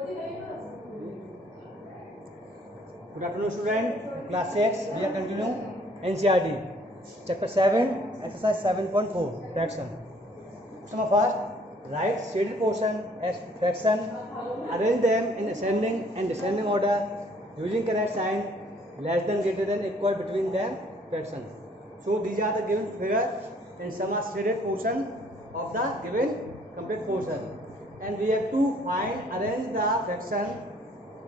Good afternoon, student. Class 6. We are continuing NCERT. Chapter 7, exercise 7.4, fraction. Question first, write shaded portion as fraction. Arrange them in ascending and descending order using correct sign less than, greater than, equal between them fraction. So these are the given figure and some are shaded portion of the given complete portion. And we have to arrange the fraction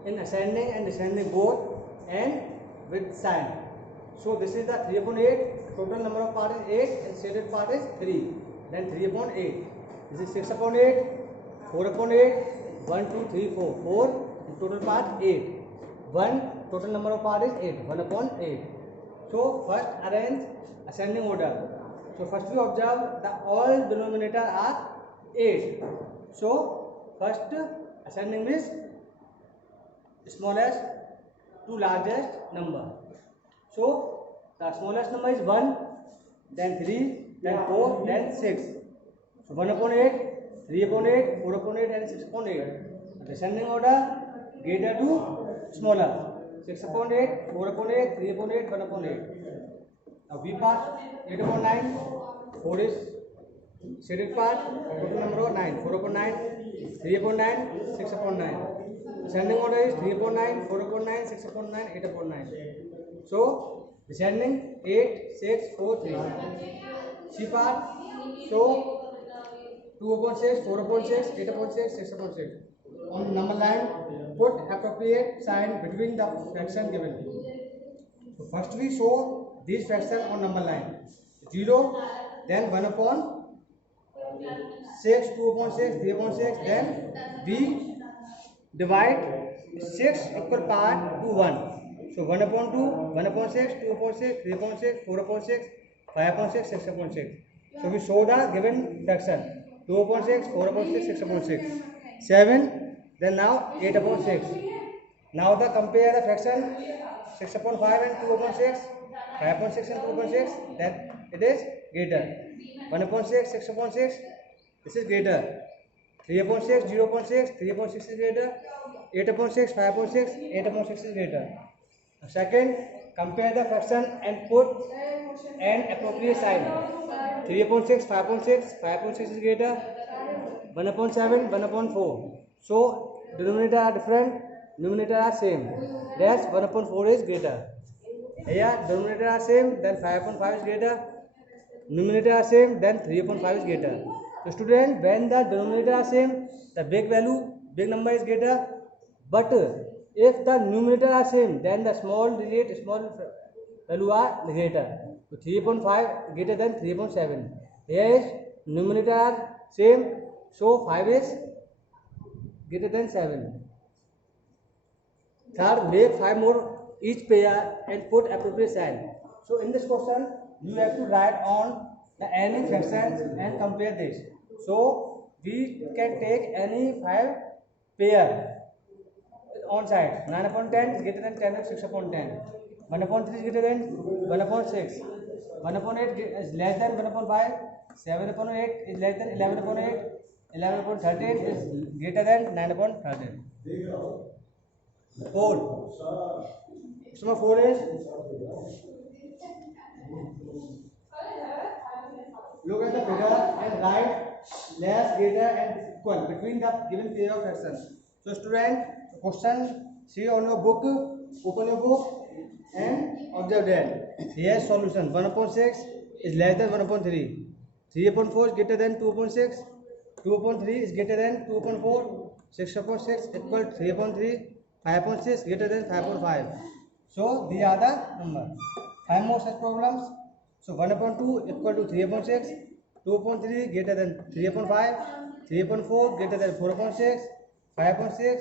in ascending and descending both and with sign. So this is the 3/8. Total number of part is 8 and shaded part is 3. Then 3/8. This is 6/8, 4/8, 1, 2, 3, 4. 4 and total part 8. 1 total number of part is 8. 1/8. So first arrange ascending order. So first we observe the all denominator are 8. So first ascending means smallest to largest number. So the smallest number is 1, then 3, then 4, then 6. So 1/8, 3/8, 4/8 and 6/8. Descending order greater to smaller. 6/8, 4/8, 3/8, 1/8. Now B part 8/9, 4 is shaded part, total number of 9, 4/9, 3/9, 6/9. Descending order is 3/9, 4/9, 6/9, 8/9. So descending 8, 6, 4, 3. C part, so 2/6, 4/6, 8/6, 6/6. On number line, put appropriate sign between the fraction given. So first we show these fraction on number line. 0, then 1/6, 2/6, 3/6, then we divide 6 equal part to 1. So 1/2, 1/6, 2/6, 3/6, 4/6, 5/6, 6/6. So we show the given fraction 2/6, 4/6, 6/6, 7. Then now 8/6. Now the compare the fraction 6/5 and 2/6, 5/6 and 2/6. Then it is greater. 1/6, 6/6. This is greater. 3/6, 0/6, 3/6 is greater. 8/6, 5/6, 8/6 is greater. Second, compare the fraction and put an appropriate sign. 3/6, 5/6, 5/6 is greater. 1/7, 1/4. So denominator are different, numerator are same. That's 1/4 is greater. Here denominator are same, then 5/5 is greater. Numerator are same, then 3/5 is greater. So student, when the denominator are same, the big number is greater. But if the numerator are same, then the small value are greater. So 3/5 greater than 3/7. Here is numerator are same, so 5 is greater than 7. Third, make 5 more each pair and put appropriate sign. So in this question, you have to write on the any fractions and compare this. So we can take any 5 pair on side. 9/10 is greater than 10 and 6/10. 1/3 is greater than 1/6. 1/8 is less than 1/5. 7/8 is less than 11/8. 11/13 is greater than 9/13. 4. Number 4 is look at the figure and write less, greater and equal between the given pair of fractions. So student, question see on your book, open your book and observe that. Here solution 1/6 is less than 1/3. 3/4 is greater than 2/6. 2/3 is greater than 2/4. 6/6 equal 3/3. 5/6 greater than 5/5. So these are the number. 5 more such problems. So 1/2 equal to 3/6. 2/3 greater than 3/5. 3/4 greater than 4/6. 5/6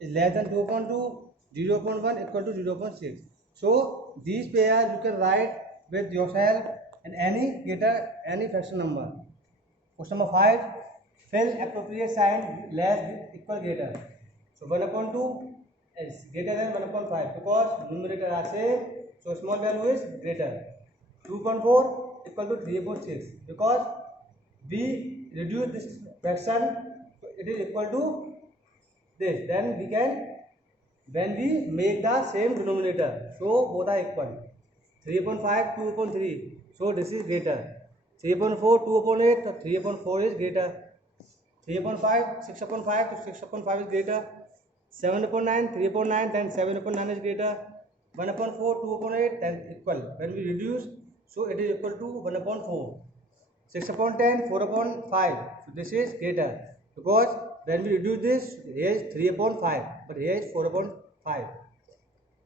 is less than 2/2. 0.1 equal to 0.6. So these pairs you can write with yourself and any fraction number. Question number 5. Fill appropriate sign less, equal, greater. So 1/2 is greater than 1/5 because numerator are same, so small value is greater. 2/4 equal to 3/6 because we reduce this fraction, so it is equal to this, then we can, when we make the same denominator, so both are equal. 3/5, 2/3, so this is greater. 3/4, 2/8, so 3/4 is greater. 3/5, 6/5, so 6/5 is greater. 7/9, 3/9, then 7/9 is greater. 1/4, 2/8, then equal. When we reduce, so it is equal to 1/4. 6/10, 4/5, so this is greater, because when we reduce this, here is 3/5, but here is 4/5.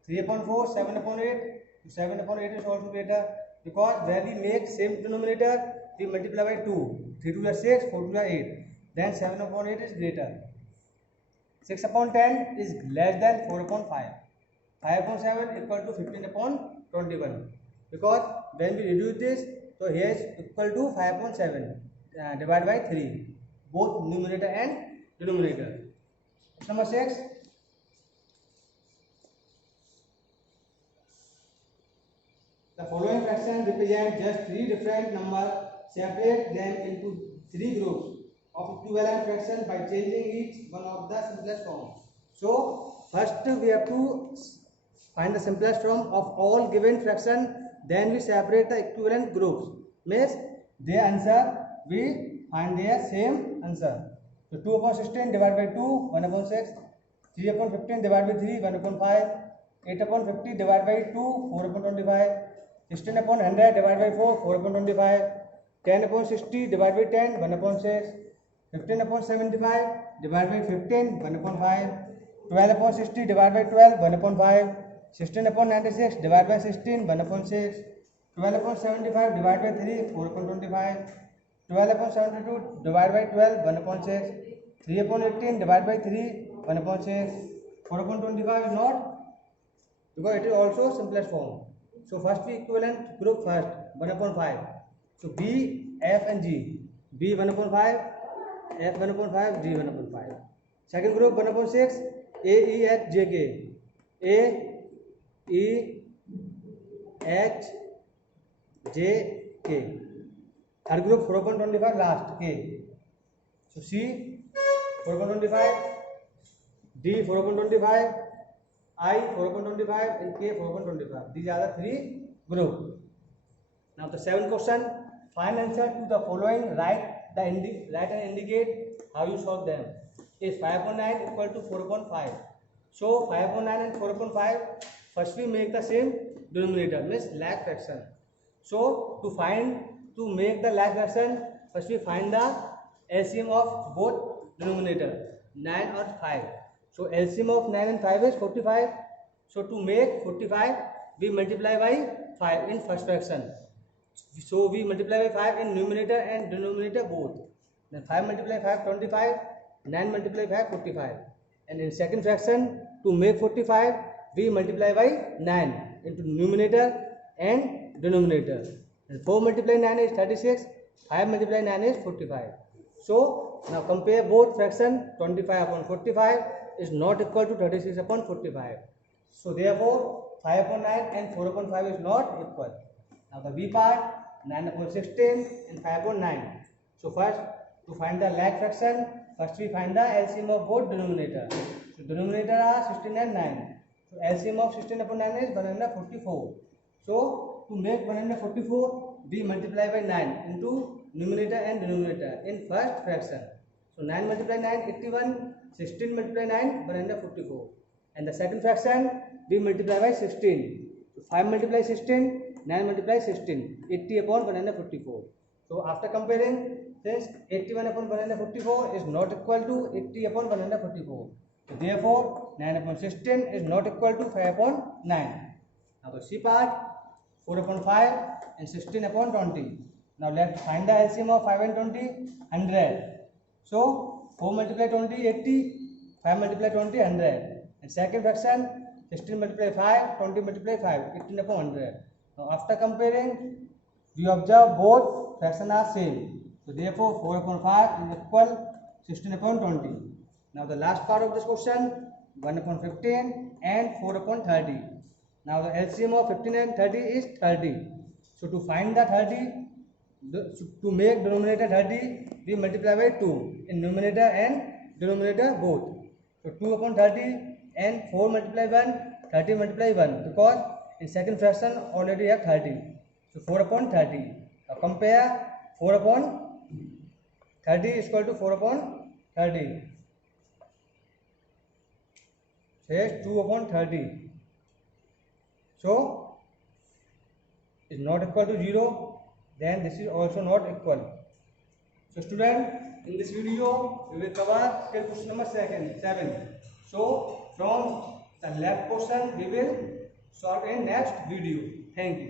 3/4, 7/8, so 7/8 is also greater, because when we make same denominator, we multiply by 2. 3 2 are 6, 4 2 are 8, then 7/8 is greater. 6/10 is less than 4/5. 5/7 equal to 15/21, because when we reduce this, so here is equal to 5/7 divided by 3, both numerator and denominator. Number 6. The following fraction represent just 3 different numbers. Separate them into 3 groups of equivalent fraction by changing each one of the simplest form. So first we have to find the simplest form of all given fraction, then we separate the equivalent groups. Means their answer, we find their same answer. So 2/16 divided by 2, 1/6. 3/15 divided by 3, 1/5. 8/50 divided by 2, 4/25. 16/100 divided by 4, 4/25. 10/60 divided by 10, 1/6. 15/75 divided by 15, 1/5. 12/60 divided by 12, 1/5. 16/96 divided by 16, 1/6. 12/75 divided by 3, 4/25. 12/72 divided by 12, 1/6. 3/18 divided by 3, 1/6. 4/25 is not, because it is also simplest form. So first we equivalent group first, 1/5. So B, F and G. B 1/5, F 1/5, G 1/5. Second group 1/6, A, E, H, J, K. A, E, H, J, K. Third group 4/25, last K. So C 4/25, D 4/25, I 4/25 and K 4/25. These are the 3 groups. Now the 7th question, find answer to the following. Write and indicate how you solve them. Is 5/9 equal to 4/5? So 5/9 and 4/5, first we make the same denominator, means like fraction. So to make the like fraction, first we find the LCM of both denominator, 9 or 5. So LCM of 9 and 5 is 45. So to make 45, we multiply by 5 in first fraction. So we multiply by 5 in numerator and denominator both. Then 5 multiply 5, 25. 9 multiply 5, 45. And in second fraction, to make 45, we multiply by 9 into numerator and denominator. And 4 multiply 9 is 36. 5 multiply 9 is 45. So now compare both fraction. 25/45 is not equal to 36/45. So therefore 5/9 and 4/5 is not equal. Now the B part, 9/16 and 5/9. So first, to find the like fraction, first we find the LCM of both denominator. So denominator are 16 and 9. So LCM of 16/9 is 144. So to make 144, we multiply by 9 into numerator and denominator in first fraction. So 9 multiply 9, 81. 16 multiply 9, 144. And the second fraction, we multiply by 16. So 5 multiply 16, 9 multiply 16, 80/144. So after comparing, since 81/144 is not equal to 80/144. So therefore 9/16 is not equal to 5/9. Now the C part, 4/5 and 16/20. Now let's find the LCM of 5 and 20, 100. So 4 multiply 20, 80. 5 multiply 20, 100. And second fraction, 16 multiply 5, 20 multiply 5, 18/100. Now after comparing, we observe both fractions are same. So therefore 4/5 is equal 16/20. Now the last part of this question, 1/15 and 4/30. Now the LCM of 15 and 30 is 30. So to find the 30, to make denominator 30, we multiply by 2 in numerator and denominator both. So 2 upon 30 and 4 multiply 1, 30 multiply 1, because in second fraction already have 30. So 4 upon 30. Now compare 4 upon 30 is equal to 4 upon 30. Says 2 upon 30. So is not equal to 0, then this is also not equal. So student, in this video we will cover till question number 7. So from the left portion we will solve in next video. Thank you.